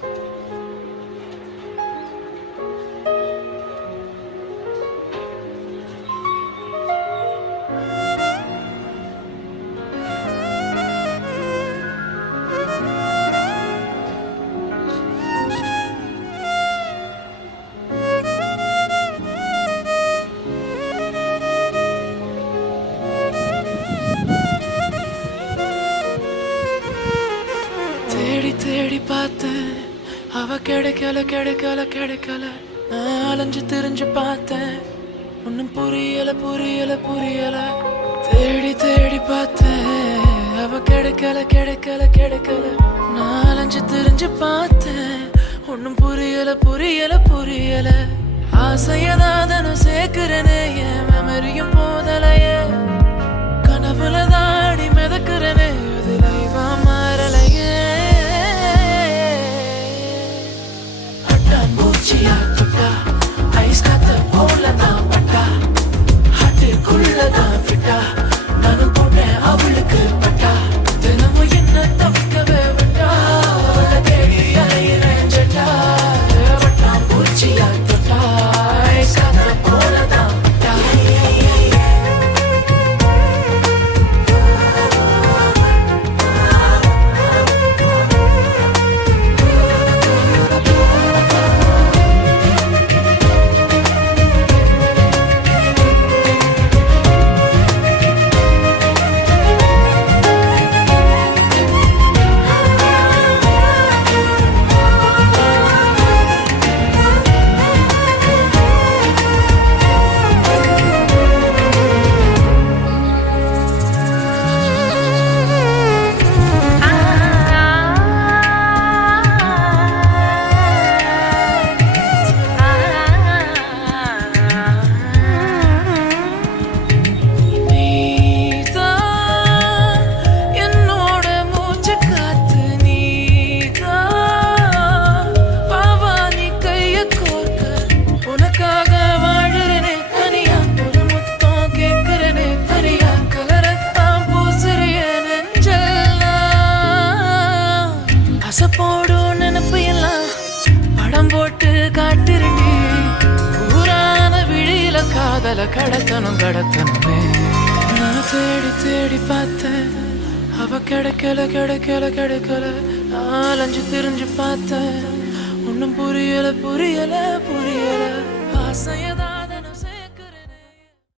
தேடி தேடி பார்த்தேன், அவ கிடைக்கல கிடைக்கல கிடைக்கல. நான் அலைஞ்சு திரிஞ்சு பார்த்தேன், ஒன்னும் புரியல புரியல புரியல. தேடி தேடி பார்த்தேன், அவ கிடைக்கல கிடைக்கல கிடைக்கல. நான் அலைஞ்சு திரிஞ்சு பார்த்தேன், ஒன்னும் புரியல புரியல புரியல. ஆசையதாதனும் சேர்க்கிறனே, என் மெமரியும் போதலையே. கனவுல தாடி மிதக்கிறனே, அது லைவா மாறலையே. பூச்சியா தொட்டா ஐஸ் காத்த போலதான் பட்டா, ஹாட்டுக்குள்ளதான் விட்டா. நானும் போட்டேன் அவளுக்கு பட்டா, தினமும் என்ன தவிக்கவே விட்டா. தேடி அலையிறேன் ஜட்டா, பட்டா பூச்சியா தொட்டா ஐஸ் காத்த போலதான் பட்டா. போடும் நினைப்பு எல்லாம் படம் போட்டு காட்டிருண்டி, ஊரான விழியில காதல கடத்தணும் கடத்தணுமே. நான் தேடி தேடி பார்த்தேன், அவ கிடைக்கல கிடைக்கல கிடைக்கல. அலைஞ்சு திரிஞ்சு பார்த்தேன், ஒன்னும் புரியல புரியல புரியல. ஆசையதான்